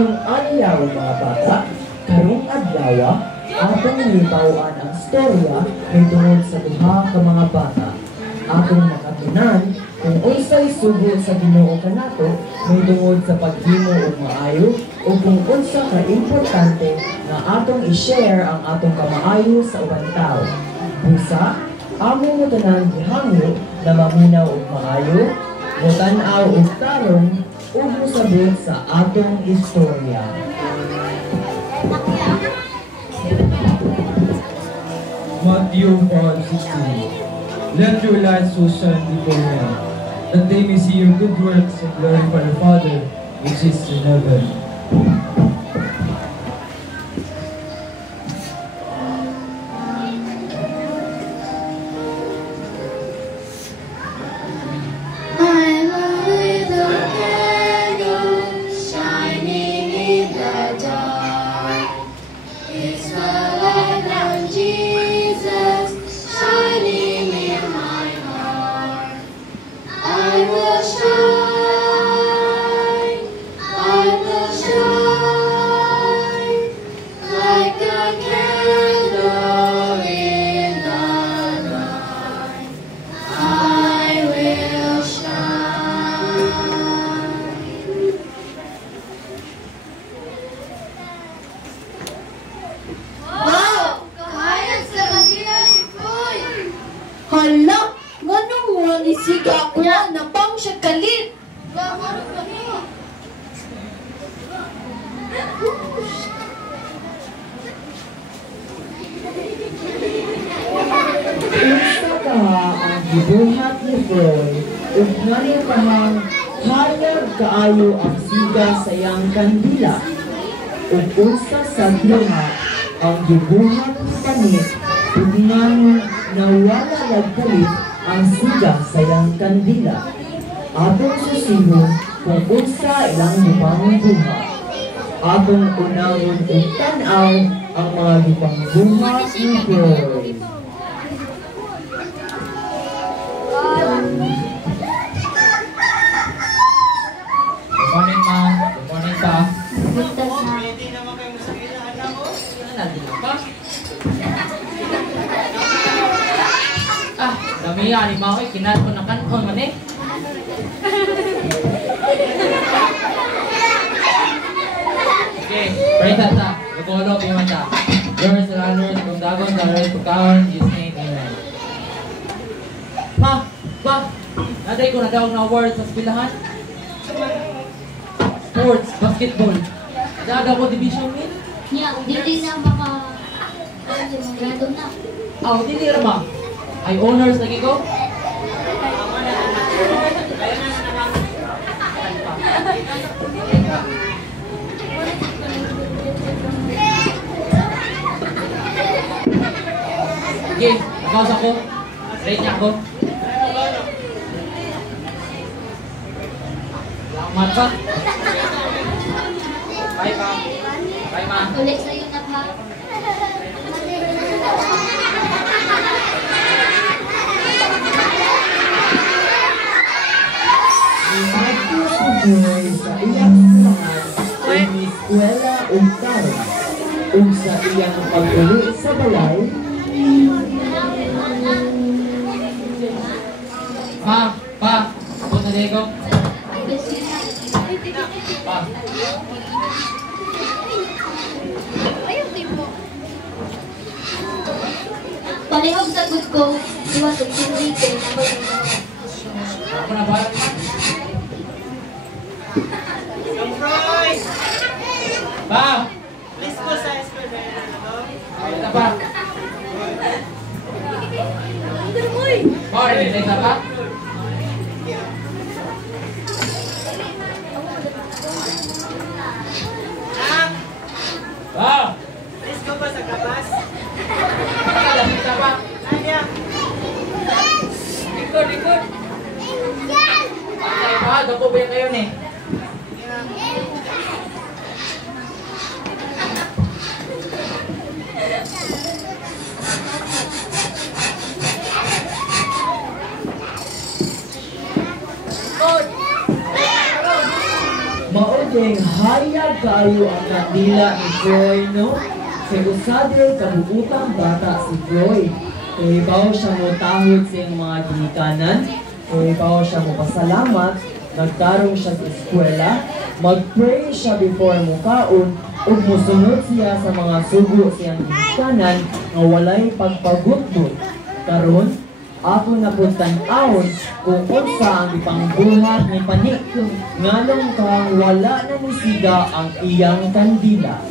Mayong adlaw mga bata, karong adlaw, atong nilibawaan ang storya may tungod sa duha ka mga bata. Atong makatunan kung unsay sugod sa Ginoo kanato may tungod sa paghimo og maayo o kung unsa ka importante nga atong i-share ang atong kamaayo sa ubang tao. Busa, amo mo tanan gihangyo na maminaw og maayo, mutanaw og tarong ug mosabot sa atong istorya. Matthew 5:16. Let your light so shine before men, that they may see your good works and glorify your Father which is in heaven. Hala, nganong mo ni siga ko na pang siya kalit. Unsa ka ang gibuhat ni Freud ug ngano kahang hayag kaayo ang siga sa iyang kandila ug unsa sa duha ang gibuhat ni Panit ug ngano nawala nagkalit ang siga sa iyang kandila. Atong susihon kung unsa ilang gipangbuhat. Atong unahon ug tan-aw ang mga gipangbuhat ni Freud. Good morning, ma. Good morning, pa. Buntas na. Pwede naman kayo masabihan na mo. Dami yan, ni Makoy, kinat ko na kanon man eh. Okay, pray tata. Lugolo, pimata. Yours, Ranus, kung dagon, daros, pagkaon, Jesus name, amen. Pa, naday ko na daw na award sa pilahan. Sports, basketball. Daga ko division win. Niya, dili na maka... grado na. Aw, dili ra ba? Ay honors lagi ko. Okay, nakaus ako. Rate niya ako. Salamat pa. Bye pa. Bye ma. Ulit sa'yo na pa. Nagtusugoy sa iyang lahat ang eskwela o taro ug sa iyang pag-uli sa balay. Pa, punta Diego. Pa. Palihog sa good ko, iwan sa dito. Ako na ba? Roy! Pa! Let's go sa school na yun. Ay, ito pa. Mar, isa pa? Nak! Pa! Let's go ba sa kabas? Isa pa? Nanya! Likod! Ay, pa, gapo ba yung kayo ni? Usaday hayag kayo ang kandila ni Freud, no? Kay usaday kabutang bata si Freud. Kay bawo siya mo tahod sa iyang mga ginikanan. Kay bawo siya mo pasalamat. Nagtarong siya sa eskwela. Mag-pray siya before mo kaon. Ug musunod siya sa mga sugo sa iyang ginikanan nga walay pagpagutbot. Karon, ako na po tan-awon kung unsa ang ipangbuhat ni Panik nganong kang wala na ni Siga ang iyang kandila.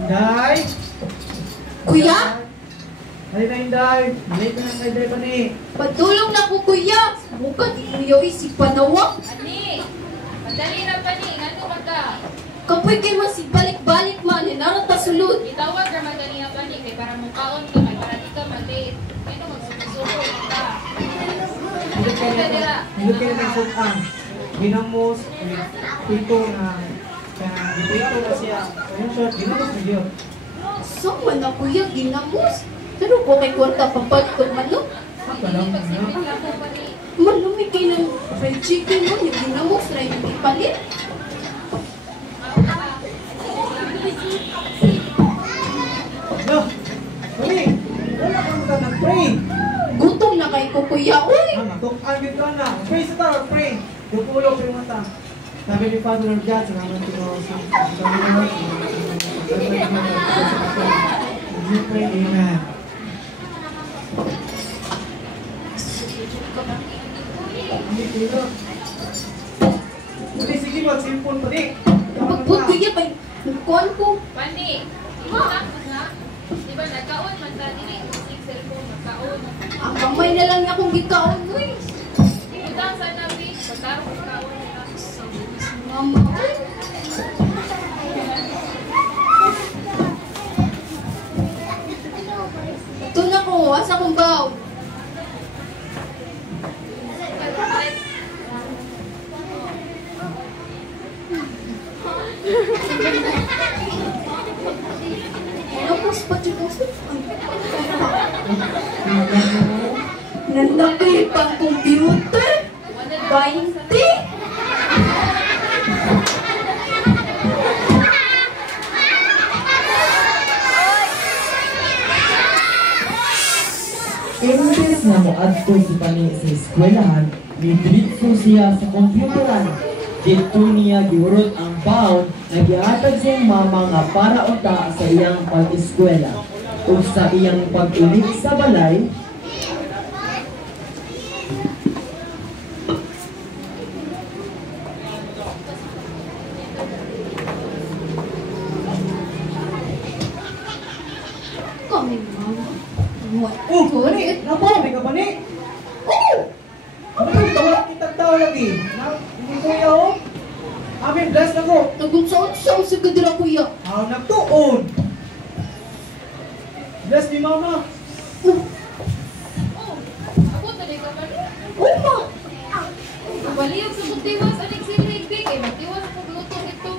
Inday! Kuya, Halina Inday! Malito na kay Day Pani! patulong na po kuya. Mukha di kuya isip panawak. Ani, madali na pa ni, ano ba ka? Kapoy kay masig balik-balik man, hinarot ta sulod. Bitawag ka madali na pa ni, kay para mukhaon ka, kay para di ka malate. Ano magsusuko ka? Hilot kayo ng sutan. Ginamos, pito na dito na siya. Ayun siya, ginamos na yun. Saan man na kuya, ginamos? Pero ko kay kwarta pampalit kong manok. Ako lang na. Pagsipit lang po pa ni. Malumi kay ng fried chicken mo, yung ginamos na yung ipalit. No! Mami! Wala kang mga nag-pray! Gutom na kay ko kuya, uy! Nagkukangit ka na. Pray sa tao, pray. Dupulong kayo mata. Sabi ni Father of God, salamat ko sa Lord. You pray, amen. Sige, mag-simpon pa di. Pagput kuya, may nagkuhan ko. Pani, di ba na? Di ba nagkaon man ta dili, sig cellphone nagkaon. Ang kamay na lang niya akong gikaon, uy! Utang sa nabi, pagkarong kaon na. Mama, uy! Ito na ko, asa kong baw? Tapos pa nandaki pang computer? 20? Imbes na moadto si Pani sa eskwelahan, didiretso siya sa kompyuteran. Dito niya giurot ang baon na gihatag siyang mama nga para unta sa iyang pag-eskwela. Ug sa iyang pag-ulik sa balay, Kami mama. Oh, Pani! Napo, may ka Pani! Oh! Ano yung tawag kitang tao lagi? Hindi ko yaw? Amin, bless na ko! Nagumsaon-saon sa gadira kuya. Nagtuon! Bless ni Mama! Oh, ako tadi ka pani. Oh ma! Baliyog sa butiwas aning silig kay magtiwas ko luto ito.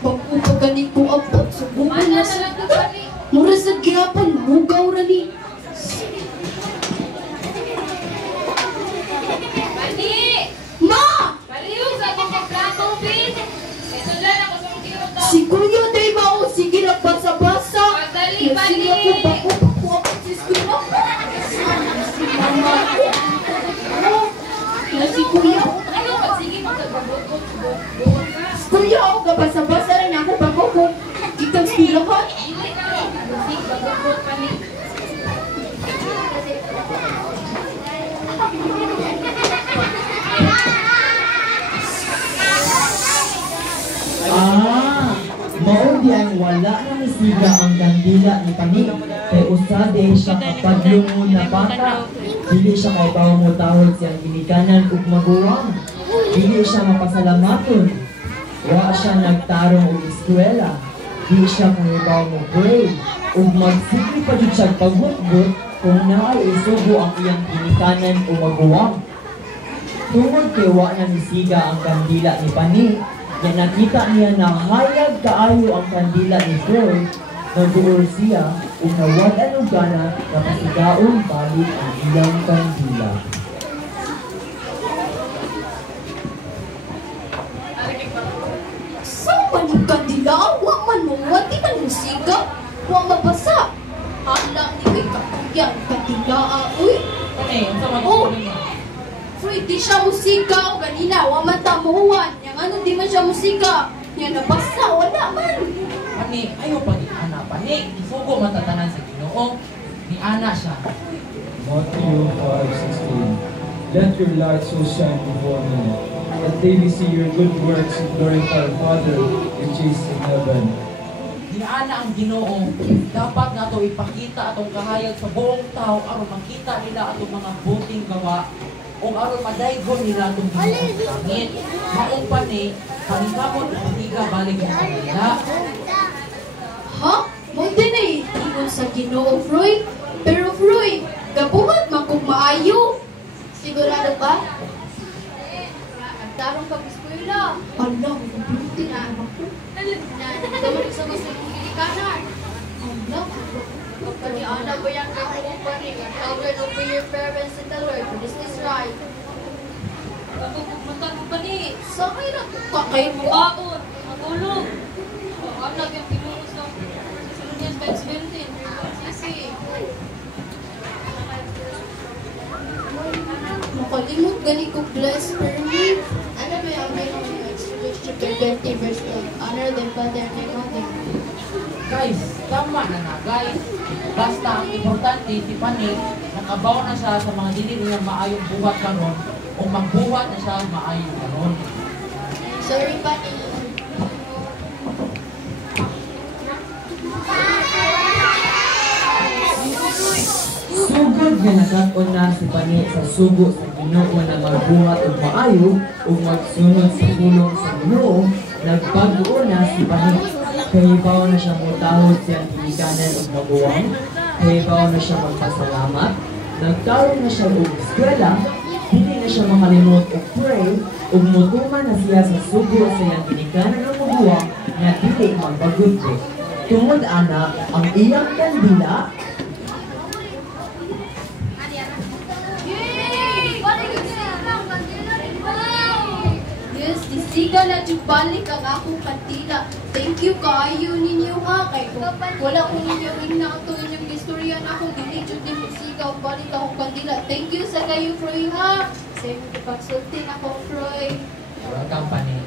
Bago pa ganing ko abot sa buwan Mana na na sa lang ka pani. mura sa gihapon, mahugaw rani. Pani! Ma! Baliyog sa akong plato, bin. Ito lang ako sa mutiro daw. Si kuya day mao, sige na basa-basa. Pagdali, Kaya Pani. sige ako, bako ako sa eskwela. Si mama ko. Oh, kaya si kuya. Ano magsige magkagabot buwan ka. Kuya ako, kabasa-basa rin ako, bako ko. Kitang eskwela ka. Dili ka. Magsige magkagabot pani. mao di ang wala na ni Siga ang kandila ni Pani. Kay usade siya kapadlungon na bata. Dili siya kay bawo mo tahod siyang ginikanan ug maguwang. Dili siya mapasalamaton. Wa siya nagtarong og eskwela. Dili siya kay bawo mo pray. Ug magsige pa jud siya pagutgot kung naay isugo ang iyang ginikanan o maguwang. Tungod kay wa na ni Siga ang kandila ni Pani, na nakita niya na hayag kaayo ang kandila ni Freud, nagduol siya ug nawad-an og gana na pasigaon balik ang iyang kandila. Huwag mabasa. Hala, di kay kakuyang katilaan. Uy, Kani, unsa man Oh. ko nimo? Froy, di siya musika o ganina. Huwag man tamuhuan. Yang ano, di man siya musika. Yan nabasa, wala man. Pani, ayo pa ni ana pani. Isugo matatanan sa Ginoo. Ni ana siya. Matthew 5:16. Let your light so shine before men, that they may see your good works and glorify your Father which is in heaven. Ni ana ang Ginoo. Dapat nato ipakita atong kahayag sa buong tao aron makita nila atong mga buting gawa o aron madaygon nila atong Ginoo sa langit. Maong pani, paningkamot na patiga balik sa kanila. Ha? Mo din ay ingon sa Ginoo, Froy. Pero Froy, gabuhat man kung maayo. Sigurado ba? Ang tarong pag-eskwela. Ala, mabuti na ako. Daman sa gusto ng ginikanan. Ala, Kapaniana ba yung kapanipanig? Children, obey your parents in the Lord, for this is right. Pagpupunta mo pa ni? sa kay na kakay mo. Baon, matulog. Anak yung pinunos ng Thessalonians 5:17. Sisi. Makalimot gani ko bless permit. Ano ba yung Exodus chapter 20 verse 12? Honor them father and mother. Guys, tama na guys. Basta ang importante, si Pani, nakabaw na siya sa mga dili niya maayong buhat karon o magbuhat na siya maayong karon. Sorry pa ni. Sugod nga nakakon na si Pani sa sugo sa Ginoo na magbuhat ug maayo ug magsunod sa pulong sa Ginoo, nagbago na si Pani. Kahibaw na siya mutahod sa ginikanan ug mabuwang, kahibaw na siya magpasalamat, nagkaroon na siya og eskwela, dili na siya makalimot og pray ug mutuman na siya sa sugo sa iyang ginikanan ug mabuwang nga dili magbaguti. Tungod ana ang iyang kandila Yes, disiga na balik ang akong kantila. Thank you kaayo ninyo ha. Kay kung wala ko ninyo inato inyong istorya na ako, dili jud ni musiga o balik akong kantila. Thank you sa kayo, Froy ha. Sa imong ipagsulti na ako, Froy. Welcome, Pani.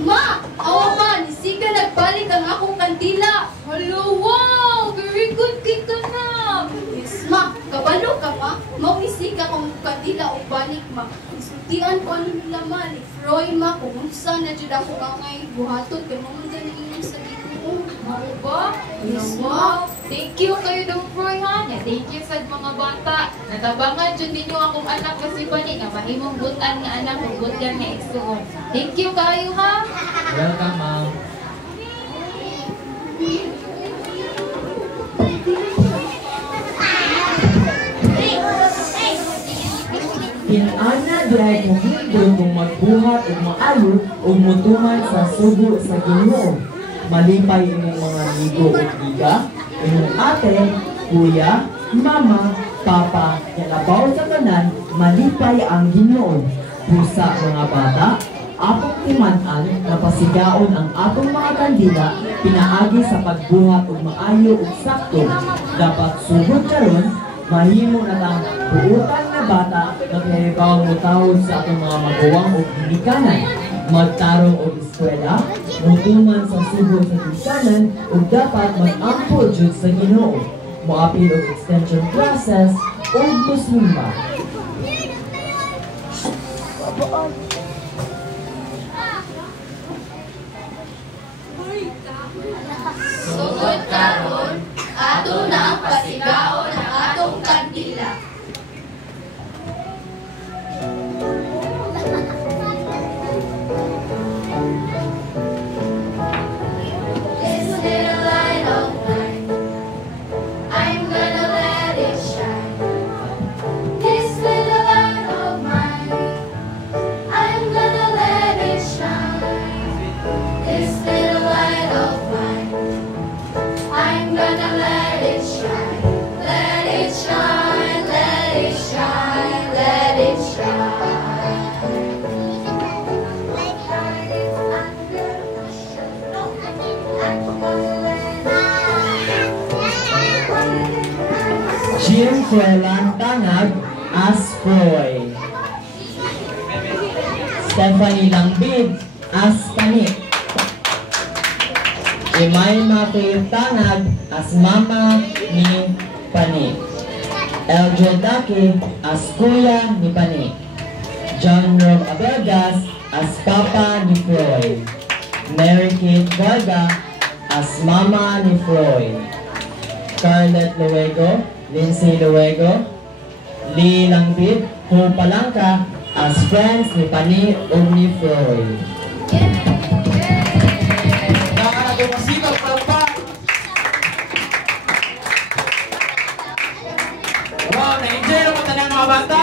Ma! Awa ma! Disiga nagbalik ang akong kantila. Hello, wow! Very good kay ka na. Yes, ma. Kabalo ka ma. Maunisika kong kantila o balik ma. Isultian ko ano nila ma. Ni Froy ma. Kung unsa na dyan ako ngay buhaton. Kaya mamundan na inyong sa Ginoo. Mao ba? Yes, ma. Thank you kayo dong Froy ha. Thank you sa mga bata. Natabangan dyan ninyo akong anak kasi Pani nga mahimong butan nga anak ug butan nga igsuon. Thank you kayo ha. Welcome, ma'am. Inana diay mo hindon kung magbuhat ug maayo ug mutuman sa sugo sa Ginoo. Malipay imong mga amigo ug iga, imong ate, kuya, mama, papa, kalabaw sa tanan, malipay ang Ginoo. Pusa mga bata, atong timan-an na pasigaon ang atong mga kandila pinaagi sa pagbuhat ug maayo ug sakto. Dapat sugod karon mahimo na lang buutan na bata na kahibaw mo tawod sa atong mga maguwang o ginikanan. Magtarong o eskwela, mutuman sa sugo sa ginikanan o dapat mag-ampo jud sa Ginoo. Moapil og extension classes o muslimba. Sugod karon, ato na ang pasigaon ang atong kandila. This little light of mine, I'm gonna let it shine. This little light of mine, I'm gonna let it shine. This little light of mine, I'm gonna let it shine. Let it shine, let it shine, let it shine. I'm gonna let Froilan Tangag as Froy. Stephanie Langbid as Pani. Imayma Faye Tangag as Mama ni Pani. Eldred Daki as Kuya ni Pani. John Rob Abelgas as Papa ni Froy. Mary Kate Varga as Mama ni Froy. Scarlett Luego, Lindsay Luego, Lee Langbid, Ho Palangka as friends ni Pani o ni Froy. Nakakagumasigaw pa. Wow, na-enjoy naman tayo mga bata.